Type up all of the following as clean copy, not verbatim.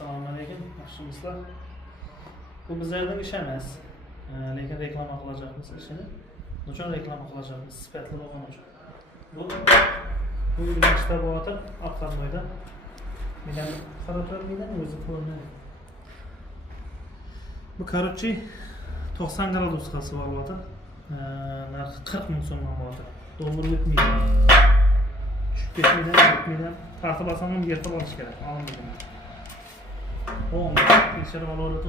Assalomualaykum, yaxshimisizlar? Bu bizlarning ish emas. Lekin reklama qilajaqmiz ishini. Nechun reklama qilajaqmiz? Sifatli bo'lgani uchun. Bu ishlar bo'yotir, Aqto'da. Meni qaratormidan o'zi ko'rinadi. Bu korotchi 90 gradus qasi bo'yotir. Narxi 40 ming so'mdan bo'yotir. Dollar o'tmaydi. Tushib ketmaydi. Tartib olsam ham yerda olish kerak. Olmaydi. Bom, tekshirib olaveradi.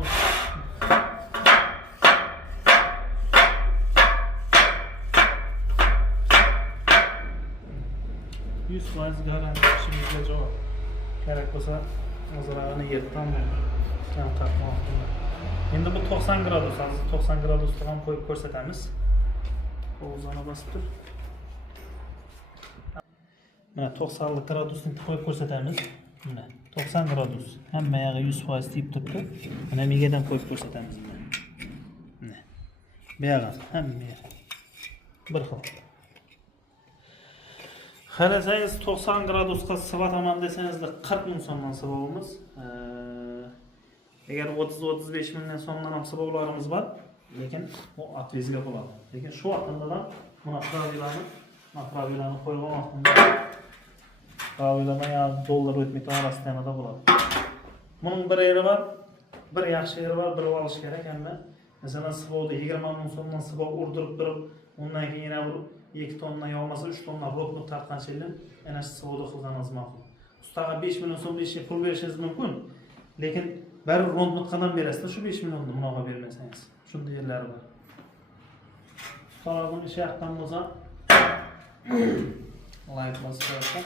100% garanti ishimizga javob. Kerak bo'lsa, o'zlarini yerdan ham taqmoqda. Endi bu 90 gradus, hozir 90 gradusda ham qo'yib ko'rsatamiz. O'zini bosib tur. Mana 90 gradusni qo'yib ko'rsatamiz. Mana 90 gradus. Hamma yog'i 100% tip turibdi. Mana megadan qo'yib ko'rsatamiz. Mana. Bu yog'i hamma yer bir xil. Qarasangiz 90 gradusga sivataman desangizda 40 ming so'mdan sivabimiz. Agar 30-35 mingdan so'mdan ham sivablarimiz bor, lekin u atvizga bo'ladi. Lekin shu vaqtda ham mana pravilarni qo'yib olmoqda. Pravilardan ya dollar o'tmay orasida ham bo'ladi. Buning bir yeri bor, bir yaxshi yeri bor, bir olish kerak hamma. Masalan, sivovda 20 ming so'mdan sivov urdirib turib, undan keyin yana 2 tonna yog'masa 3 tonna rokni tartqanchilik ana shu savdo qilganingiz ma'qul. Ustaga 5 million so'm ishga pul berishingiz mumkin, lekin baribir rond qadam berasiz, shu 5 millionni munoga bermasangiz. Shunday yerlari bor. Ustalarning ishi yaxtan bo'lsa, like bosib qo'yasiz.